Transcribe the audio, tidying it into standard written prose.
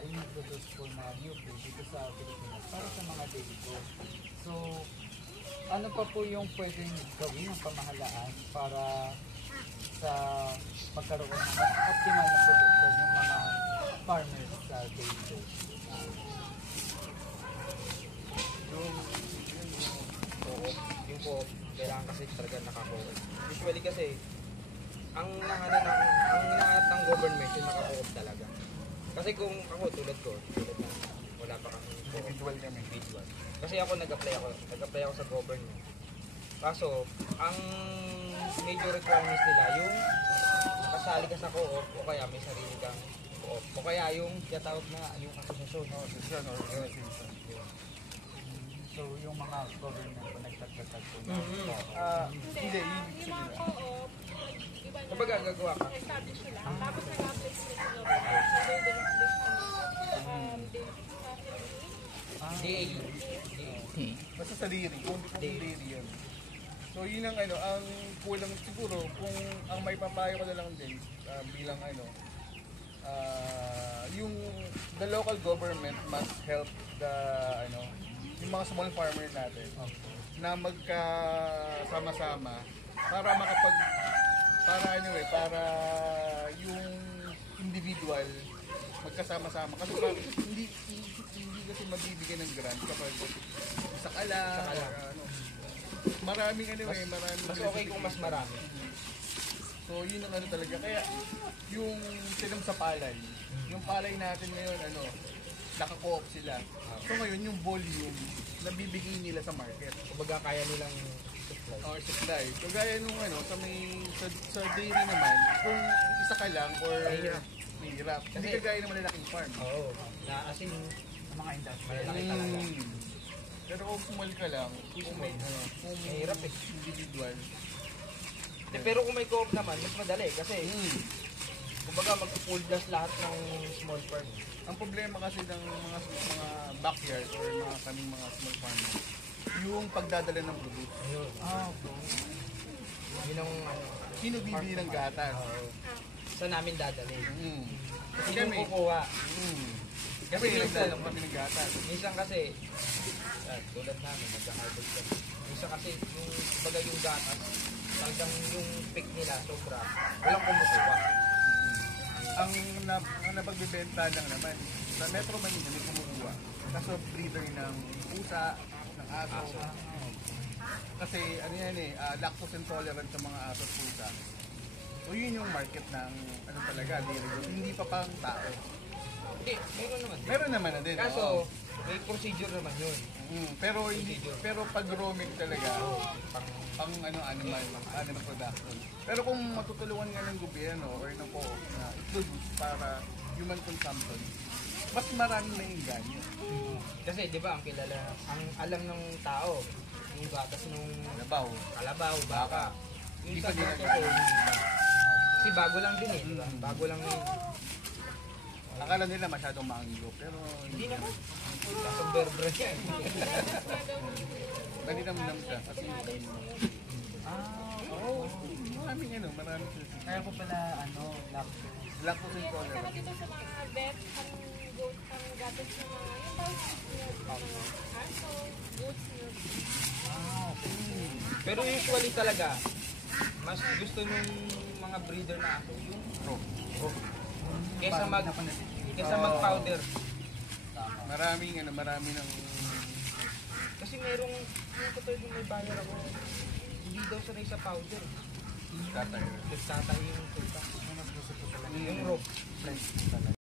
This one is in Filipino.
in-introduce po na new breed dito sa Pilipinas para sa mga daily goat. So, ano pa po yung pwedeng gawin ng pamahalaan para sa pagkaroon ng mas optimal na produkto ng mga farmers sa daily goat? Yung co-op, kailangan kasi talaga naka-co-op. Usually kasi, ang hinahanap ng government yung naka-co-op talaga. Kasi kung ako, tulad na, wala pa kami Individual kami. individual. Kasi ako nag-apply ako sa government. Kaso, ang major requirements nila, yung kasali ka sa co-op, o kaya may sarili kang co-op, o kaya yung tinatawag na yung asosasyon. Association or organization. So, yung mga government po nagtagtatag po na Hindi, yung Yung mga co-op, iba na Kapag gagawa ka, establish nila. Tapos nag-apply sila sa government. Under the DAE. basta sa dairy, kung dairy yan. So yun ang ang kulang siguro kung ang may papayo ko na lang din bilang yung the local government must help the yung mga small farmer natin na magkasama-sama para para yung individual magkasama-sama kasi hindi kasi mabibigyan ng grant kapag isa ka lang or maraming maraming Mas okay kung mas marami. so yun ang talaga kaya yung silang sa palay yung palay natin ngayon naka-co-op sila so ngayon yung volume na bibigay nila sa market Kumbaga kaya nilang supply. or supply so gaya nung sa dairy naman kung isa ka lang or mahirap hindi ka gaya ng malalaking farm Oo. Na as in, sa mga industry. malaki talaga. pero kung small ka lang kung Mahirap eh. individual Pero kung may co-op naman, mas madali kasi kumbaga mag-full blast lahat ng small farm. ang problema kasi ng mga backyard or kaming mga small farmers yung pagdadala ng produce Ayun. Yun ang sino bibili ng gatas sa namin dadali. kasi Sino kami kukuha? kasi nagdala kami ng gatas Minsan kasi, tulad namin, nag-harvest kami. Minsan kasi, yung kumbaga yung gatas, talagang yung pick nila sobra, walang kumukuha. ang napagbibenta lang naman sa Metro Manila may kumukuha kaso breeder ng pusa ng aso kasi lactose intolerant sa mga aso at pusa so yun yung market ng talaga hindi pa pang tao Hindi, meron naman. meron naman na din Kaso, may procedure naman yun. pero pag raw milk talaga Pang animal production pero kung matutulungan nga ng gobyerno or ng co-op na i-produce para human consumption mas maraming maingganyo Kasi, di ba, ang alam ng tao, yung gatas nung kalabaw, baka. Yung Hindi sa pa din gatas kasi bago lang din di ba? Bago lang yun. akala nila masyadong maanggo pero Hindi naman. Kasong berbre yan. nalinamnam siya kasi maraming Kaya po pala, lactose intolerant Saka dito sa mga vet, ang gatas ng mga, yung tawag milk, mga aso, goats milk. Pero usually talaga, mas gusto nung mga breeder na aso yung raw. Kesa mag-powder. marami ng Kasi merong, yung katulad yung may bayar ako, hindi daw sanay sa powder. tatay Nagtatahi yung tuta. Yung raw.